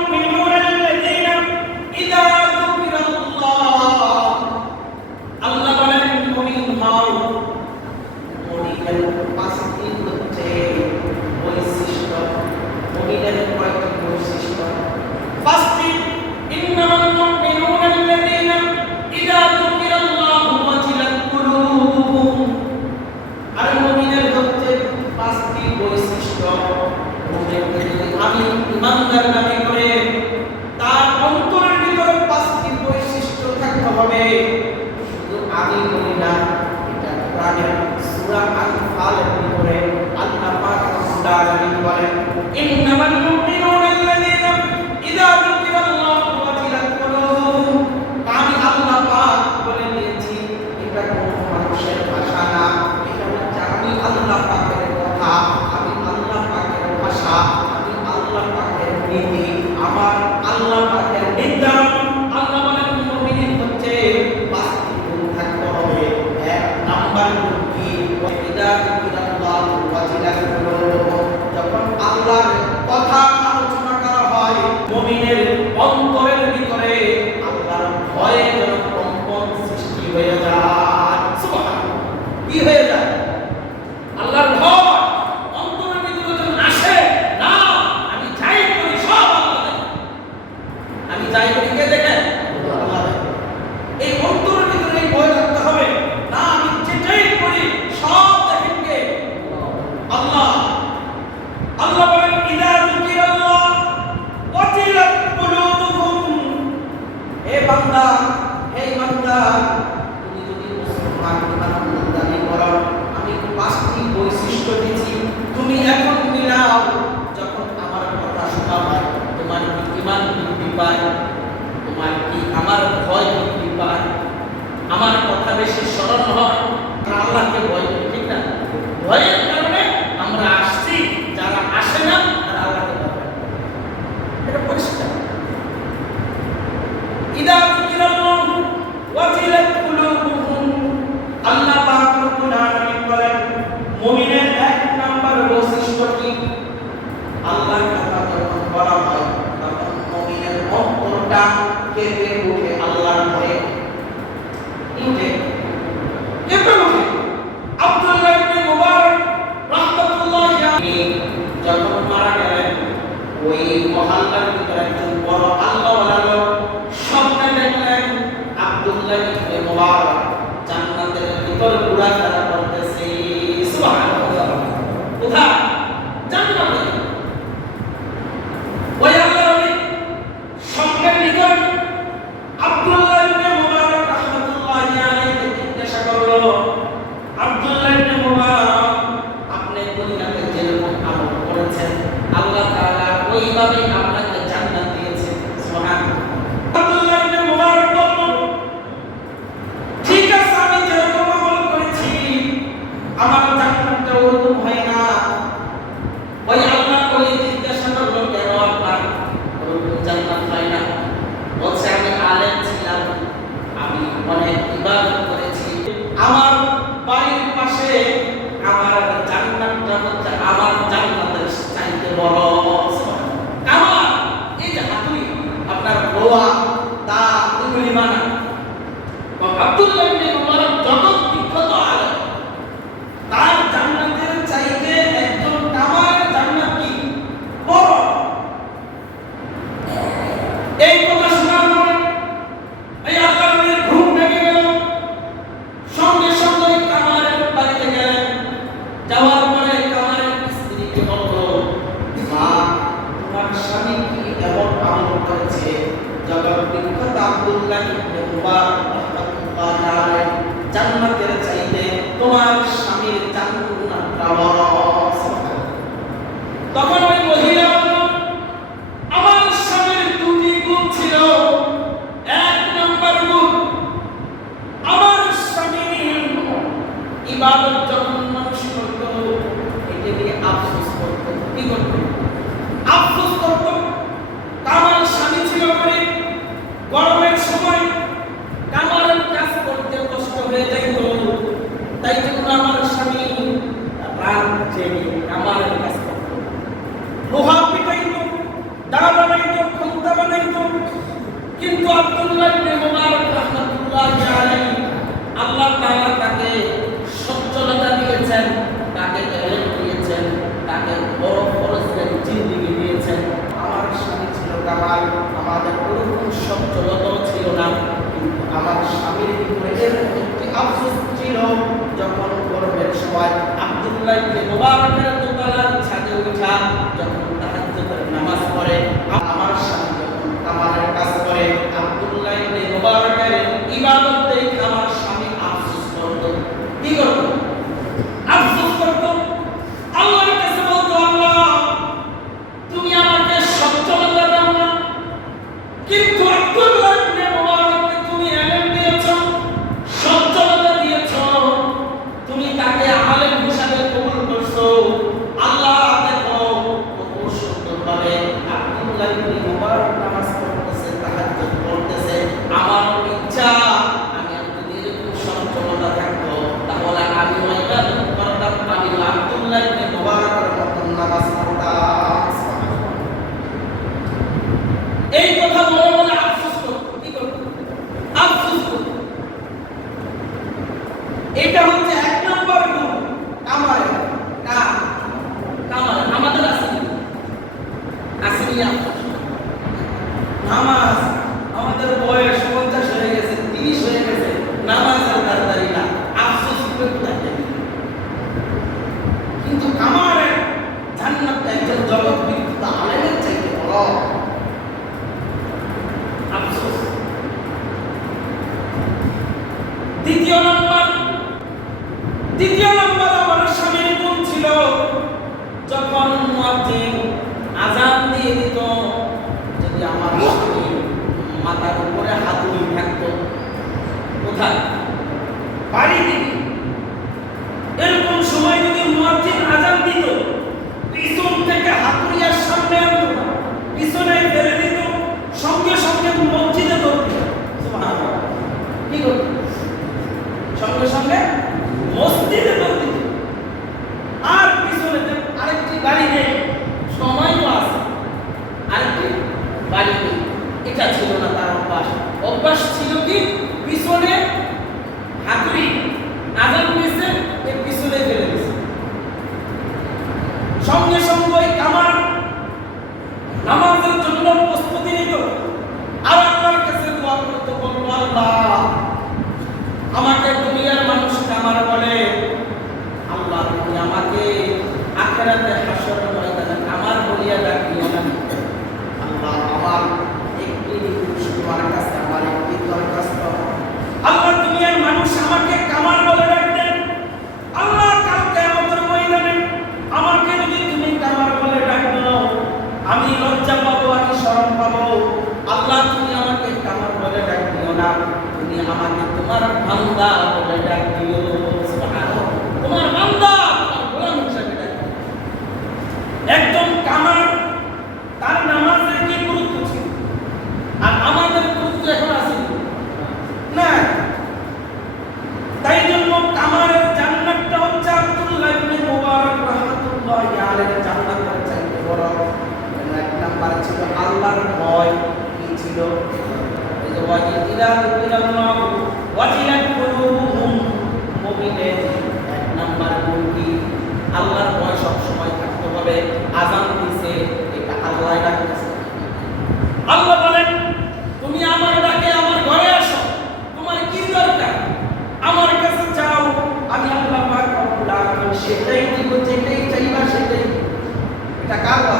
المؤمنون الذين إذا ذكر الله আল্লাহ বলেন মুমিন হও মুমিনের পাঁচটি হচ্ছে বৈশিষ্ট্য মুমিনের কয়টি বৈশিষ্ট্য পাঁচটি ইন্নামাল মুমিনুনা আল্লাযীনা ইযা যুকিরাল্লাহু ওয়াজিলাত কুলুবুহুম আর মুমিনের হচ্ছে পাঁচটি বৈশিষ্ট্য আমি ইমানদার দাবি করে তার অন্তরের ভিতরে পাঁচটি বৈশিষ্ট্য থাকতে হবে শুধু আমি বলি না এটা কোরআনের সূরা আল-ফালের ভিতরে আল্লাহ পাক রব্বুল আলামিন বলেন ইন্নামাল মুমিনুনা আল্লাযীনা ইযা যুকিরাল্লাহু ওয়াজিলাত কুলুবুহুম আমি আল্লাহ পাক বলে দিয়েছি এটা কোনো মানুষের ভাষা না এটা হচ্ছে আমি আল্লাহ পাকের কথা আমি আল্লাহ পাকের ভাষা আমি আল্লাহ পাকের নীতি আমার আল্লাহ পাকের নির্দেশ আল্লাহ বলেন মুমিন হচ্ছে পাঁচটি গুণ থাকতে হবে এক নাম্বার গুণ কি ইযা যুকিরাল্লাহু ওয়াজিলাত কুলুবুহুম যখন আল্লাহর কথা আলোচনা করা হয় মুমিনের অন্তরের ভিতরে আল্লাহর ভয়ের কম্পন সৃষ্টি হয়ে যায় সুবহানাল্লাহ কি হয়ে যায় আল্লাহর ভয় অন্তরের ভিতরে যখন আসে না আমি যাই করি সব আল্লাহ দেখে আমি যাই করি কে দেখে আল্লাহ দেখে এই অন্তরের ভিতরে এই ভয় রাখতে হবে না আমি যেটাই করি সব দেখেন কে আল্লাহ আল্লাহ বলেন ইযা যুকিরাল্লাহ ওয়াজিলাত কুলুবুহুম হে বান্দা হে বান্দা তুমি যদি মুসলমান ইমানদার দাবি করো আমি পাঁচটি বৈশিষ্ট্য দিয়েছি তুমি এখন মিলাও যখন আমার কথা শোনা হয় তোমার কি ঈমান বৃদ্ধি পায় তোমার কি আমার ভয় বৃদ্ধি পায় আমার কথা বেশি স্মরণ হয় আল্লাহকে ভয় করি ঠিক না ভয়ের কারণে আমরা আসছি যারা আসে না তারা আল্লাহকে ভয় করে এটা পরিষ্কার ইযা যুকিরাল্লাহু ওয়াজিলাত কুলুবুহুম আল্লাহ পাক রব্বুল আলামিন বলেন মুমিনের এক নাম্বার বৈশিষ্ট্য কি আল্লাহর কথা যখন বলা হয় তখন মুমিনের অন্তরটা কেঁপে ওঠে আল্লাহর ভয়ে উঠে কেঁপে ওঠে আব্দুল্লাহ ইবনে মুবারক রাহমাতুল্লাহি আলাইহি যখন মারা গেলেন ওই মহল্লার ভিতরে একজন বড় আল্লাহওয়ালা লোক স্বপ্নে দেখলেন আব্দুল্লাহ ইবনে মুবারক জান্নাতের ভিতর ঘোরাফেরা করতেছে সুবহানাল্লাহ কোথায় জান্নাতে ওই আল্লাহর স্বপ্নের ভিতর আব্দুল্লাহ ইবনে মুবারক রাহমাতুল্লাহি আলাইহি জিজ্ঞাসা করলো আব্দুল্লাহ ইবনে মুবারক আপনি দুনিয়াতে যেরকম আমল করেছেন আল্লাহ তাআলা ওইভাবে আপনাকে জান্নাত দিয়েছেন সুবহানাল্লাহ আব্দুল্লাহ ইবনে মুবারক বলল ঠিক আছে আমি যেরকম আমল করেছি আমার জান্নাতটা ওরকম হয় না ওই আল্লাহ বলে জিজ্ঞাসা করলো কেন আপনার ওরকম জান্নাত হয় না বলছে আমি আলেম ছিলাম আমি অনেক ইবাদত করেছি আমার বাড়ির পাশে আমার জান্নাতটা হচ্ছে আমার জান্নাতের চাইতে বড় কামা এই যে হাতুড়ি আপনার গোয়া দা এগুলি মানা আব্দুল্লাহ ইবনে মুবারক যত বিখ্যাত আলেম তার জান্নাতের চাইতে একজন কামার জান্নাত কি বড় এই কথা শোনার পরে এই আল্লাহর ঘুম ভেঙে গেল সঙ্গে সঙ্গে কামারের বাড়িতে গেলেন যাওয়ার পরে কামারের স্ত্রীকে বলল মা তোমার স্বামী কি এমন আমল করেছে জগৎ বিখ্যাত আব্দুল্লাহ ইবনে মুবারক রাহমাতুল্লাহি আলাইহি জান্নাতের চাইতে তোমার স্বামীর জান্নাতটা বড় তখন ওই মহিলা বলল আমার স্বামীর দুটি গুণ ছিল এক নাম্বার গুণ আমার স্বামী ইবাদত যখন মানুষ করত এটা নিয়ে আফসোস করত কি করত আফসোস করত আমার স্বামী ছিল করে গরমের সময় কামারের কাজ করতে কষ্ট হয়ে যাইত তাই জন্য আমার স্বামী রাত জেগে কামারের কাজ করত লোহা পিটাইত দা বানাইত কিন্তু আব্দুল্লাহ ইবনে মুবারক রাহমাতুল্লাহি আলাইহি আল্লাহ তাআলা তাকে সচ্ছলতা দিয়েছেন, তাকে ইলম দিয়েছেন, তাকে বড় ফরজের জিন্দেগি দিয়েছেন। আমার স্বামী ছিল কামাল, আমাদের ওরকম সচ্ছলতাও ছিল না, কিন্তু আমার স্বামীর ভিতরে এরকম একটি আফসোস ছিল, যখন গরমের সময় আব্দুল্লাহ ইবনে মুবারকের দোতলার ছাদে উঠা যখন তাহাজ্জুদের নামাজ পড়ে, আমার স্বামী যখন কামালের কাজ করে, আব্দুল্লাহ ইবনে মুবারকের ইবাদত দেখে আমার স্বামী আফসোস করত। কি করত? আফসোস করত। আল্লাহর কাছে বলতো, আল্লাহ তুমি আমাকে সচ্ছলতা দাও না, কিন্তু আব্দুল্লাহ ইবনে মুবারককে তুমি ইলম দিয়েছো, সচ্ছলতা দিয়েছো, তুমি তাকে আলেম হিসাবে কবুল করছো। আল্লাহ দেখো কত সুন্দরভাবে আব্দুল্লাহ ইবনে মুবারক নামাজ পড়তেছে, তাহাজ্জুদ পড়তেছে। আমার ইচ্ছা আমি যদি এরকম সচ্ছলতা থাকতো, তাহলে আমি ইবাদত করতাম, আমি আব্দুল্লাহ ইবনে মুবারকের মতো নামাজ পড়তাম। এই কথা বলে বলে আফসোস করতো। কি করতো? আফসোস করতো। এটা হচ্ছে এক নম্বর গুণ কামাল। কামাল আমাদের আসিয়া নামাজ, আমাদের বয়স 50 হয়ে গেছে, 30 হয়ে গেছে, নামাজ আর তাড়াতাড়ি না, আফসোস করতে থাকে। কিন্তু কামালের জান্নাত একজন জগৎ বিখ্যাত আলেমের চাইতে বড়। আফসোস। দ্বিতীয় নম্বর আমার স্বামীর গুণ ছিল, যখন মুয়াজ্জিন আযান দিয়ে দিত, যদি আমার স্বামী মাথার উপরে হাতুড়ি থাকতো, কোথায়? বাড়ি দিকে। এরকম সময় যদি মুয়াজ্জিন আযান দিত, পিছন থেকে হাতুড়ি আর সামনে আনতো না, পিছনে ফেলে দিত, সঙ্গে সঙ্গে মসজিদে দৌড়। সুবহানাল্লাহ। কি করত? সঙ্গে সঙ্গে মসজিদে দৌড় দিত। আর পিছনে আরেকটি গাড়ি নেই, সময় তো আছে, আরেকটি গাড়ি নেই। এটা ছিল না তার অভ্যাস। অভ্যাস ছিল কি? পিছনে হাতুড়ি আযান দিয়েছে, এর পিছনে ফেলে দিয়েছে, সঙ্গে সঙ্গে কামার নামাজের জন্য প্রস্তুতি নিত। আর আল্লাহর কাছে দোয়া করত, বলতো, আল্লাহ আমাকে দুনিয়ার মানুষ কামার বলে, আল্লাহ তুমি আমাকে আখিরাতে হাসরের ময়দানে কামার বলিয়া ডাকিও না। আল্লাহ আমার একটি নির্দোষ তোমার কাছে আমার একটি দরখাস্ত, আল্লাহ দুনিয়ার মানুষ আমাকে কামার বলে ডাকতেন, আল্লাহ কাল কিয়ামতের ময়দানে আমাকে যদি তুমি কামার বলে ডাকো, আমি লজ্জা পাবো, আমি শরম পাবো। আল্লাহ তুমি আমাকে কামার বলে ডাকিও না, তুমি আমাকে তোমার বান্দা বলে ডাকিও। সুবহানাল্লাহ। তোমার বান্দা, তোমার গোলাম হিসেবে ডাকিও। একদম কামার, তার নামাজের কি গুরুত্ব ছিল, আর আমাদের গুরুত্ব এখন আছে না। তাই জন্য কামারের জান্নাতটা হচ্ছে আব্দুল্লাহ ইবনে মুবারক রাহমাতুল্লাহি আলাইহি জান্নাতের চাইতে বড়। এক নাম্বার ছিল আল্লাহর ভয়। কি ছিল? এই যে ওয়াজিলা বিল্লাহ ওয়াজিলাত কুলুবুহুম, মুমিনের এক নাম্বার গুণ কি? আল্লাহর ভয় সব সময় থাকতে হবে। আযান দিছে, এটা আল্লাহ ডাকতেছে। আল্লাহ বলেন, তুমি আমার ডাকে আমার ঘরে আসো, তোমার কি দরকার আমার কাছে যাও, আমি আল্লাহ পাক রব্বুল আলামিন সেটাই দিব, যেটাই চাইবা সেটাই দিব। এটা কার কথা?